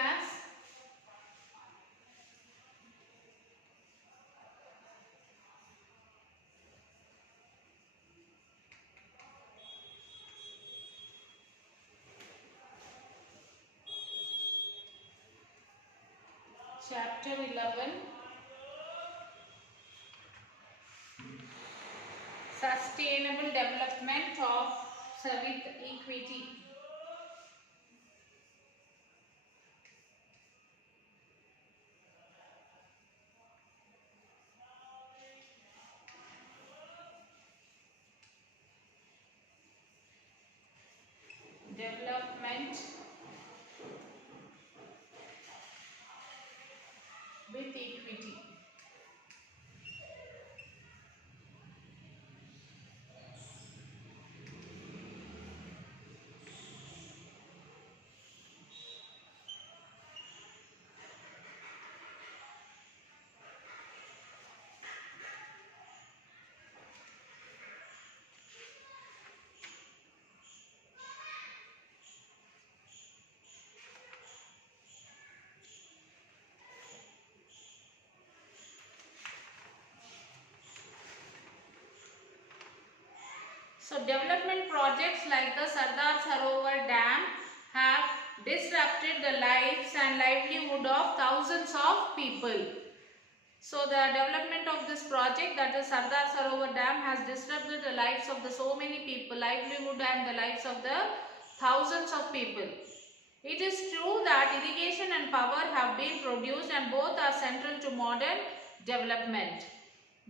class. Chapter 11, Sustainable Development of with Equity. Development with equity. So development projects like the Sardar Sarovar Dam have disrupted the lives and livelihood of thousands of people. So the development of this project, that is Sardar Sarovar Dam, has disrupted the lives of the so many people, livelihood and the lives of the thousands of people. It is true that irrigation and power have been produced and both are central to modern development.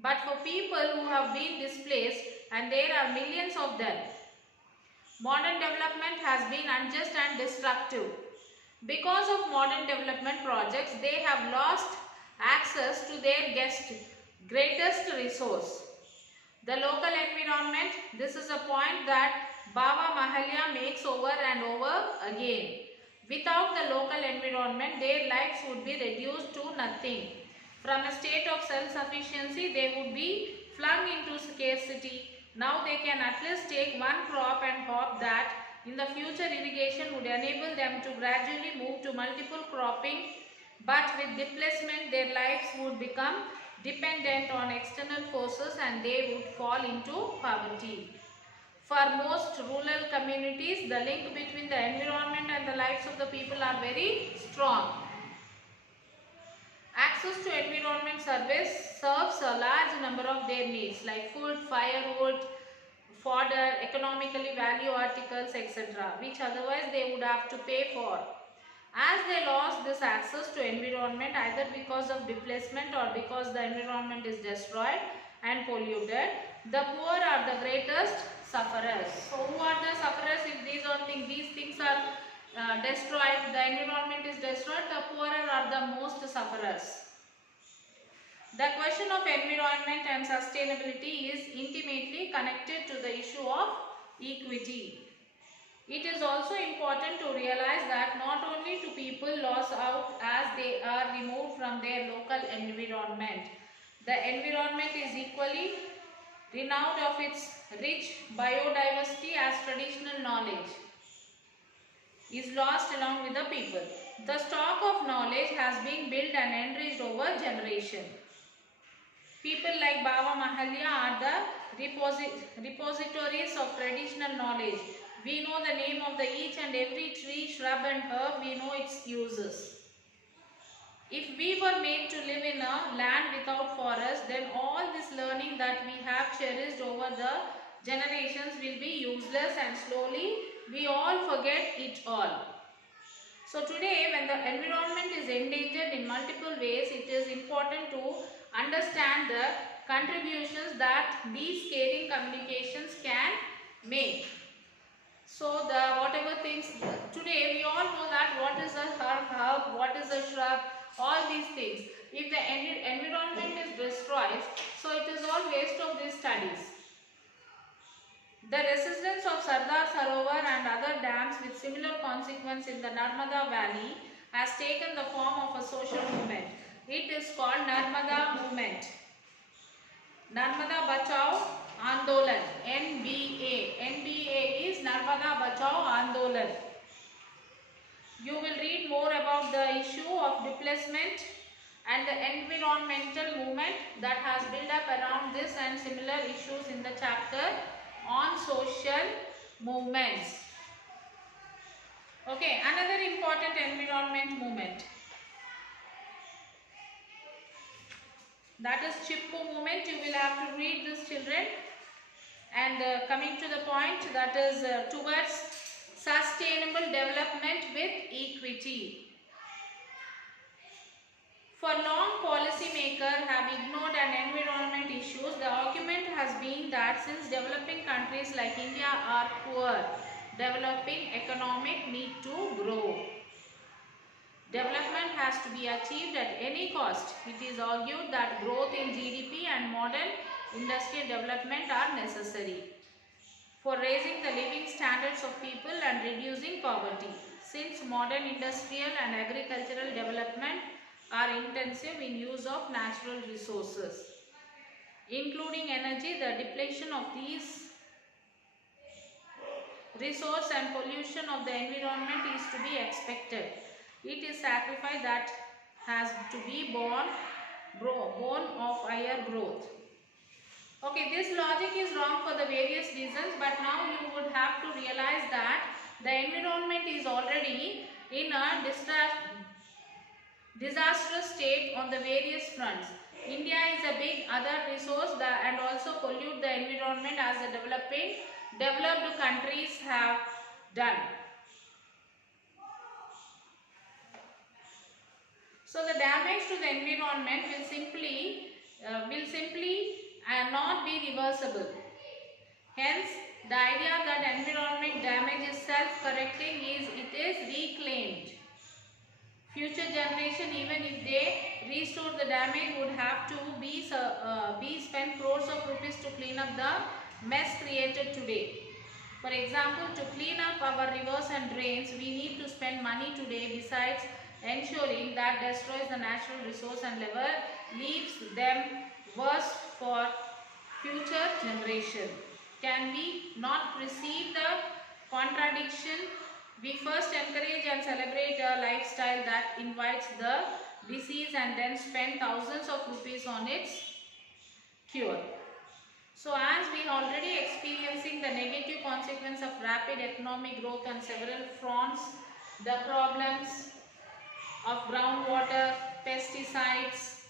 But for people who have been displaced, and there are millions of them, modern development has been unjust and destructive. Because of modern development projects, they have lost access to their greatest resource, the local environment. This is a point that Baba Mahalya makes over and over again. Without the local environment, their lives would be reduced to nothing. From a state of self-sufficiency, they would be flung into scarcity. Now they can at least take one crop and hope that in the future irrigation would enable them to gradually move to multiple cropping. But with displacement, their lives would become dependent on external forces and they would fall into poverty. For most rural communities, the link between the environment and the lives of the people are very strong. Access to environment service serves a large number of their needs like food, firewood, fodder, economically value articles, etc., which otherwise they would have to pay for. As they lost this access to environment either because of displacement or because the environment is destroyed and polluted, the poor are the greatest sufferers. So who are the sufferers if these things are destroyed, the environment is destroyed, the poorer are the most sufferers. The question of environment and sustainability is intimately connected to the issue of equity. It is also important to realize that not only do people lose out as they are removed from their local environment, the environment is equally renowned of its rich biodiversity as traditional knowledge is lost along with the people. The stock of knowledge has been built and enriched over generation. People like Baba Mahalya are the repositories of traditional knowledge. We know the name of each and every tree, shrub and herb. We know its uses. If we were made to live in a land without forests, then all this learning that we have cherished over the generations will be useless and slowly we all forget it all. So today, when the environment is endangered in multiple ways, it is important to understand the contributions that these caring communications can make. So whatever things today we all know that what is a herb, what is a shrub, all these things. If the environment is destroyed, so it is all waste of these studies. The resistance of Sardar Sarovar and other dams with similar consequence in the Narmada Valley has taken the form of a social movement. It is called Narmada Movement. Narmada Bachao Andolan, NBA. NBA is Narmada Bachao Andolan. You will read more about the issue of displacement and the environmental movement that has built up around this and similar issues in the chapter on social movements. Okay, another important environment movement, that is Chipko movement. You will have to read this, children. And coming to the point, that is towards sustainable development with equity. For long, policymakers have ignored an environment issues. The argument has been that since developing countries like India are poor, developing economic need to grow. Development has to be achieved at any cost. It is argued that growth in GDP and modern industrial development are necessary for raising the living standards of people and reducing poverty. Since modern industrial and agricultural development are intensive in use of natural resources, including energy, the depletion of these resources and pollution of the environment is to be expected. It is sacrifice that has to be born of higher growth. Okay, this logic is wrong for the various reasons, but now you would have to realize that the environment is already in a disastrous state on the various fronts. India is a big other resource and also pollute the environment as the developed countries have done. So the damage to the environment will simply not be reversible. Hence, the idea that environment damage is self-correcting it is reclaimed. Future generation, even if they restore the damage, would have to be spent crores of rupees to clean up the mess created today. For example, to clean up our rivers and drains, we need to spend money today, besides ensuring that destroys the natural resource and leaves them worse for future generation. Can we not perceive the contradiction? We first encourage and celebrate a lifestyle that invites the disease and then spend thousands of rupees on its cure. So as we are already experiencing the negative consequence of rapid economic growth on several fronts, the problems of groundwater, pesticides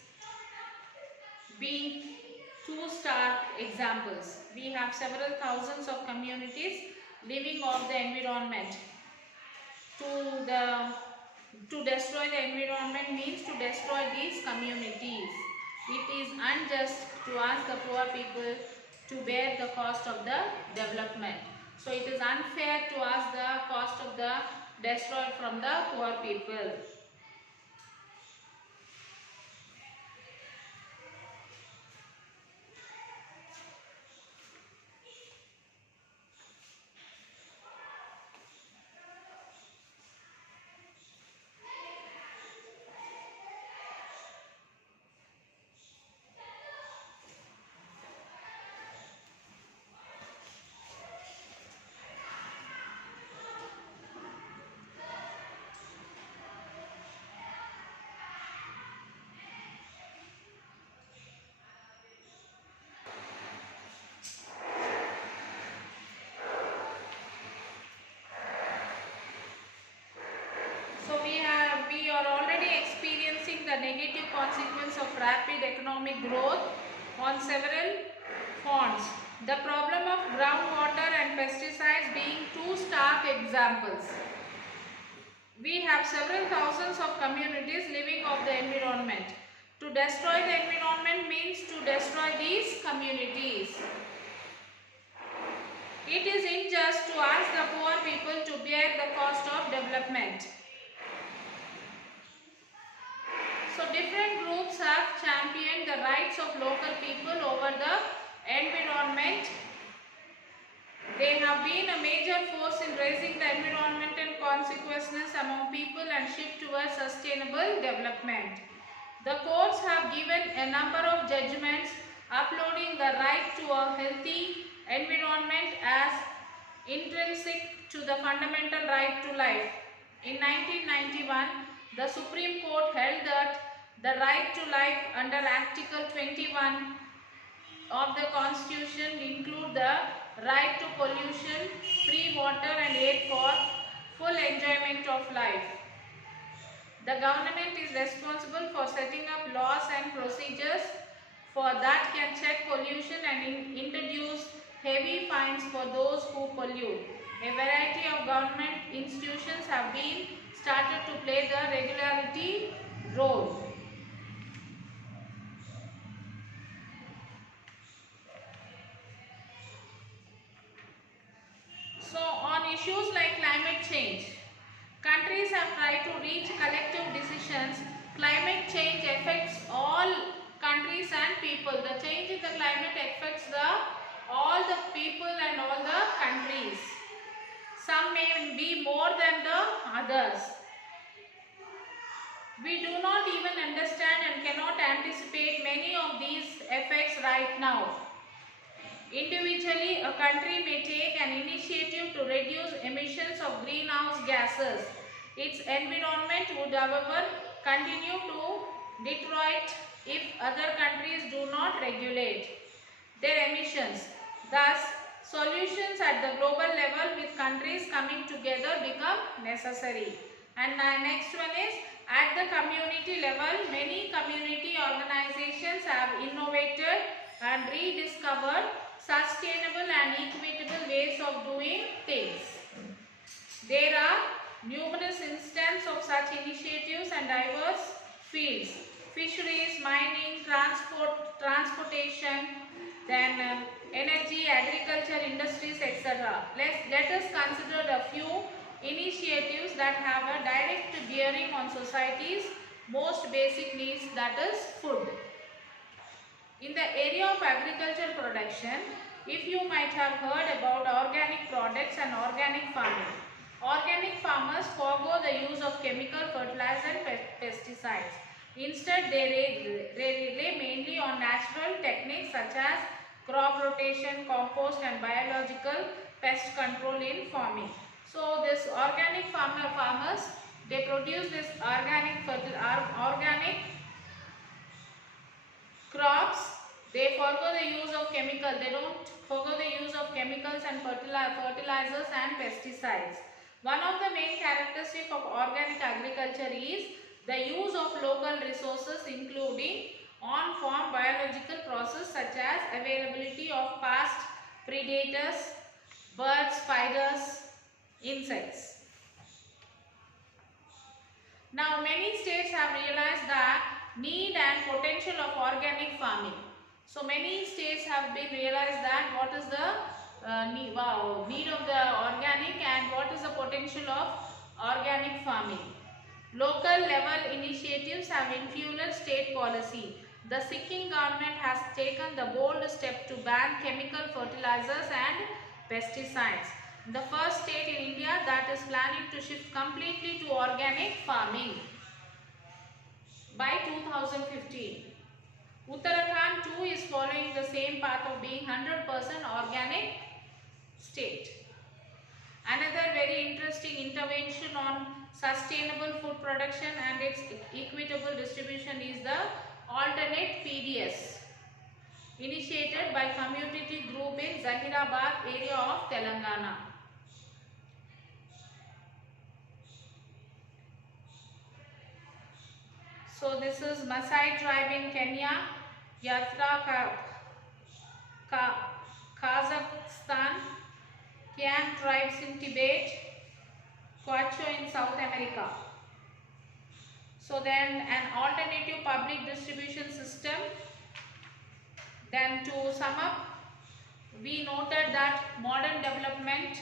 being two stark examples. We have several thousands of communities living off the environment. To destroy the environment means to destroy these communities. It is unjust to ask the poor people to bear the cost of the development. So it is unfair to ask the cost of the destroy from the poor people. We are already experiencing the negative consequence of rapid economic growth on several fronts. The problem of groundwater and pesticides being two stark examples. We have several thousands of communities living off the environment. To destroy the environment means to destroy these communities. It is unjust to ask the poor people to bear the cost of development. So different groups have championed the rights of local people over the environment. They have been a major force in raising the environmental consciousness among people and shift towards sustainable development. The courts have given a number of judgments uploading the right to a healthy environment as intrinsic to the fundamental right to life. In 1991, The Supreme Court held that the right to life under Article 21 of the Constitution include the right to pollution, free water and air for full enjoyment of life. The government is responsible for setting up laws and procedures for that can check pollution and introduce heavy fines for those who pollute. A variety of government institutions have been started to play the regulatory role. So on issues like climate change, countries have tried to reach collective decisions. Climate change affects all countries and people. The change in the climate affects all the people and all the countries. Some may be more than the others. We do not even understand and cannot anticipate many of these effects right now. Individually, a country may take an initiative to reduce emissions of greenhouse gases. Its environment would, however, continue to deteriorate if other countries do not regulate their emissions. Thus, solutions at the global level with countries coming together become necessary. And the next one is at the community level, many community organizations have innovated and rediscovered sustainable and equitable ways of doing things. There are numerous instances of such initiatives and diverse fields: fisheries, mining, transportation, then energy, agriculture, industries, etc. Let us consider a few initiatives that have a direct bearing on society's most basic needs, that is food. In the area of agricultural production, if you might have heard about organic products and organic farming. Organic farmers forego the use of chemical fertilizers and pesticides. Instead, they rely mainly on natural techniques such as crop rotation, compost and biological pest control in farming. So, this organic farmers, they produce this organic crops. They forego the use of chemical. They don't forego the use of chemicals and fertilizers and pesticides. One of the main characteristics of organic agriculture is the use of local resources, including on-farm biological processes such as availability of past predators, birds, spiders, insects. Now, many states have realized the need and potential of organic farming. So, many states have been realized that what is the need of the organic and what is the potential of organic farming. Local level initiatives have influenced state policy. The Sikkim government has taken the bold step to ban chemical fertilizers and pesticides. The first state in India that is planning to shift completely to organic farming by 2015. Uttarakhand too is following the same path of being 100% organic state. Another very interesting intervention on sustainable food production and its equitable distribution is the alternate PDS, initiated by community group in Zahirabad area of Telangana. So this is Maasai tribe in Kenya, Yatra Kazakhstan, Kiang tribes in Tibet, Quacho in South America. So then an alternative public distribution system. Then to sum up, we noted that modern development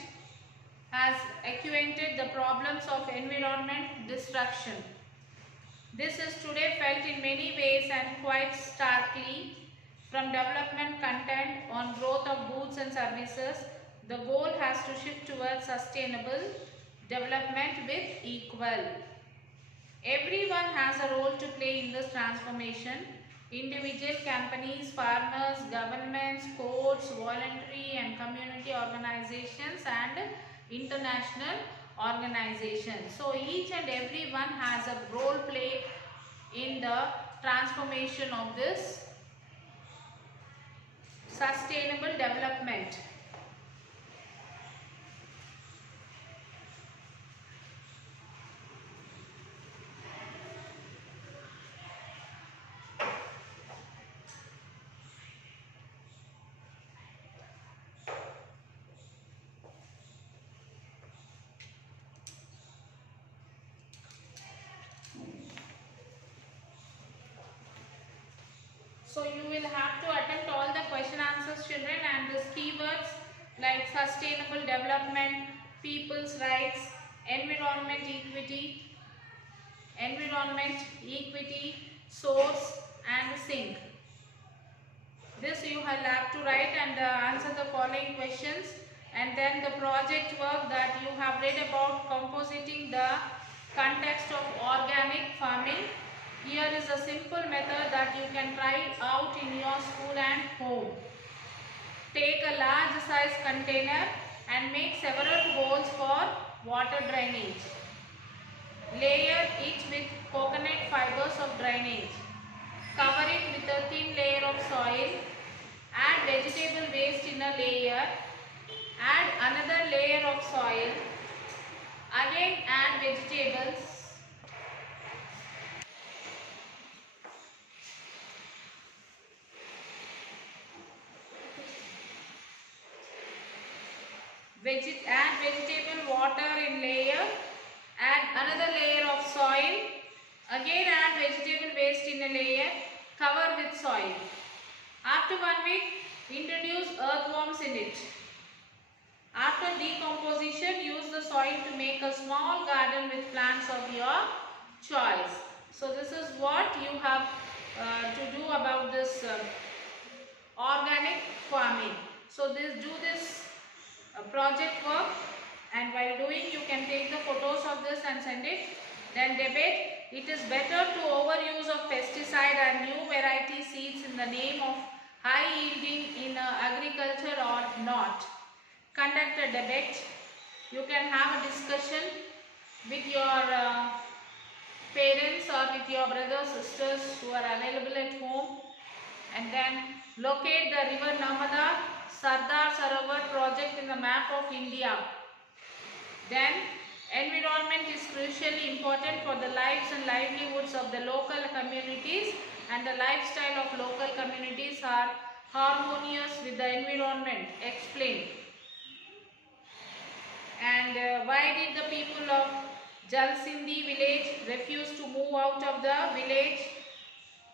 has accentuated the problems of environment destruction. This is today felt in many ways and quite starkly. From development content on growth of goods and services, the goal has to shift towards sustainable development with equal. Everyone has a role to play in this transformation. Individual companies, farmers, governments, courts, voluntary and community organizations and international organization. So each and every one has a role play in the transformation of this sustainable development. So you will have to attempt all the question answers, children, and these keywords like sustainable development, people's rights, environment equity, source and sink. This you will have to write and answer the following questions, and then the project work that you have read about compositing the context of organic farming. Here is a simple method that you can try out in your school and home. Take a large size container and make several holes for water drainage. Layer it with coconut fibers of drainage. Cover it with a thin layer of soil. Add vegetable waste in a layer. Add another layer of soil. Again add vegetables. Add vegetable water in layer. Add another layer of soil. Again add vegetable waste in a layer. Cover with soil. After 1 week, introduce earthworms in it. After decomposition, use the soil to make a small garden with plants of your choice. So this is what you have to do about this organic farming. So do this project work, and while doing you can take the photos of this and send it. Then debate, it is better to overuse of pesticide and new variety seeds in the name of high yielding in agriculture or not. Conduct a debate. You can have a discussion with your parents or with your brothers, sisters who are available at home. And then locate the river Narmada Sardar Sarovar project in the map of India. Then environment is crucially important for the lives and livelihoods of the local communities, and the lifestyle of local communities are harmonious with the environment. Explain. And why did the people of Jalsindi village refuse to move out of the village?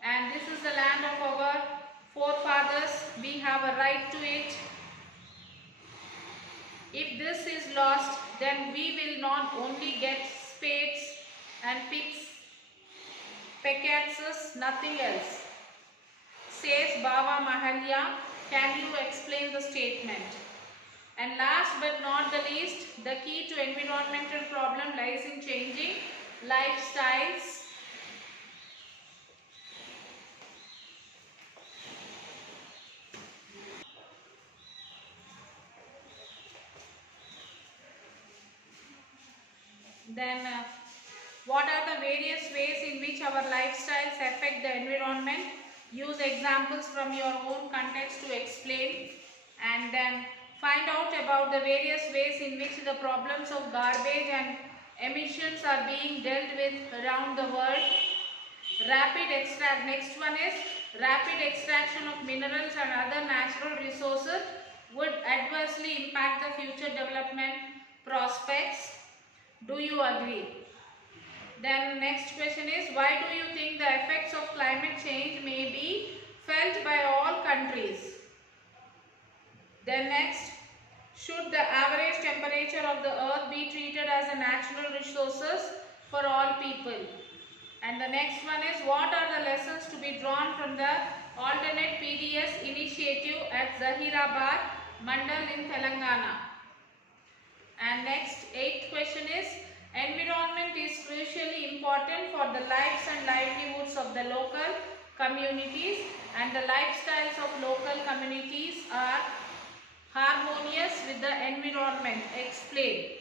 And this is the land of our forefathers. We have a right to it. If this is lost, then we will not only get spades and picks, pickaxes, nothing else. Says Baba Mahalya. Can you explain the statement? And last but not the least, the key to environmental problem lies in changing lifestyles. Then what are the various ways in which our lifestyles affect the environment? Use examples from your own context to explain, and then find out about the various ways in which the problems of garbage and emissions are being dealt with around the world. Next one is rapid extraction of minerals and other natural resources would adversely impact the future development prospects. Do you agree? Then next question is, why do you think the effects of climate change may be felt by all countries? Then next, should the average temperature of the earth be treated as a natural resources for all people? And the next one is, what are the lessons to be drawn from the alternate PDS initiative at Zahirabad Mandal in Telangana? And next, 8th question is, environment is crucially important for the lives and livelihoods of the local communities, and the lifestyles of local communities are harmonious with the environment. Explain.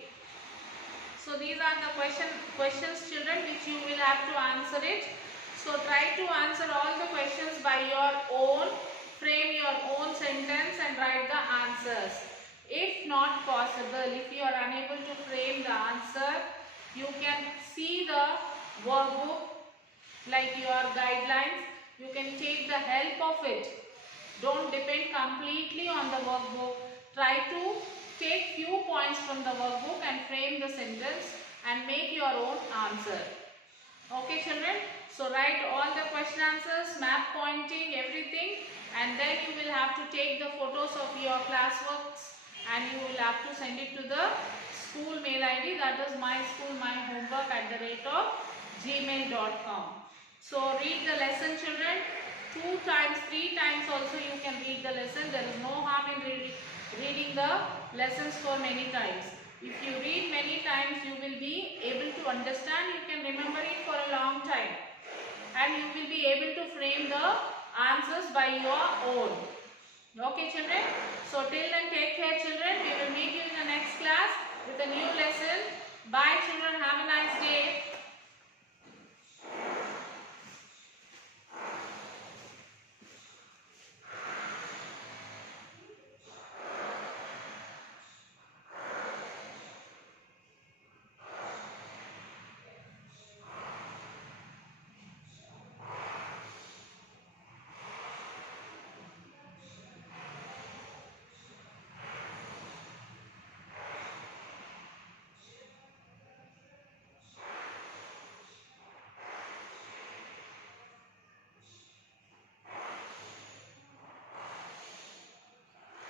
So these are the questions children which you will have to answer it. So try to answer all the questions by your own, frame your own sentence and write the answers. If not possible, if you are unable to frame the answer, you can see the workbook like your guidelines. You can take the help of it. Don't depend completely on the workbook. Try to take few points from the workbook and frame the sentence and make your own answer. Okay children, so write all the question answers, map pointing, everything, and then you will have to take the photos of your classworks and you will have to send it to the school mail ID, that is myschoolmyhomework@gmail.com. So read the lesson children, 2 times, 3 times also you can read the lesson. There is no harm in reading the lessons for many times. If you read many times, you will be able to understand, you can remember it for a long time and you will be able to frame the answers by your own. Okay children, so till then take care children, we will meet you in the next class with a new lesson. Bye children, have a nice day.